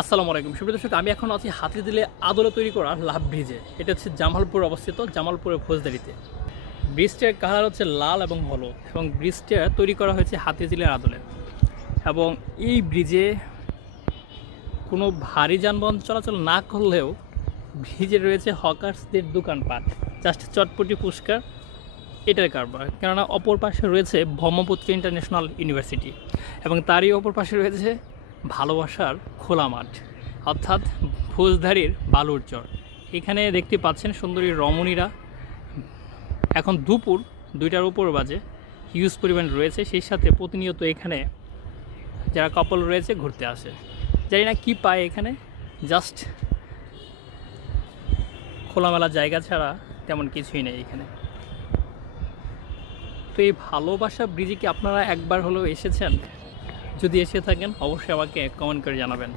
আসসালামু আলাইকুম। সুপ্রিয় দর্শক, আমি এখন আছি হাতি দিলে আদলে তৈরি করা লাভ ব্রিজে। এটা হচ্ছে জামালপুর অবস্থিত, জামালপুরের ফৌজদারিতে ব্রিজটার কালার হচ্ছে লাল এবং হলুদ এবং ব্রিজটা তৈরি করা হয়েছে হাতি দিলের আদলে। এবং এই ব্রিজে কোনো ভারী যানবাহন চলাচল না করলেও ব্রিজে রয়েছে হকার্সদের দোকানপাট। জাস্ট চটপটি পুষ্কার এটার কারবার। কেননা অপর পাশে রয়েছে ব্রহ্মপুত্র ইন্টারন্যাশনাল ইউনিভার্সিটি এবং তারই অপর পাশে রয়েছে ভালোবাসার খোলা মাঠ, অর্থাৎ ফৌজদারির বালুর চর। এখানে দেখতে পাচ্ছেন সুন্দরী রমণীরা। এখন দুপুর দুইটার উপর বাজে হিউজ পরিমাণ রয়েছে। সেই সাথে প্রতিনিয়ত এখানে যারা কপল রয়েছে ঘুরতে আসে। জানি না কী পায় এখানে জাস্ট খোলামেলা জায়গা ছাড়া তেমন কিছুই নেই এখানে। তো এই ভালোবাসা ব্রিজে কি আপনারা একবার হলেও এসেছেন? যদি এসে থাকেন অবশ্যই আমাকে কমেন্ট করে জানাবেন।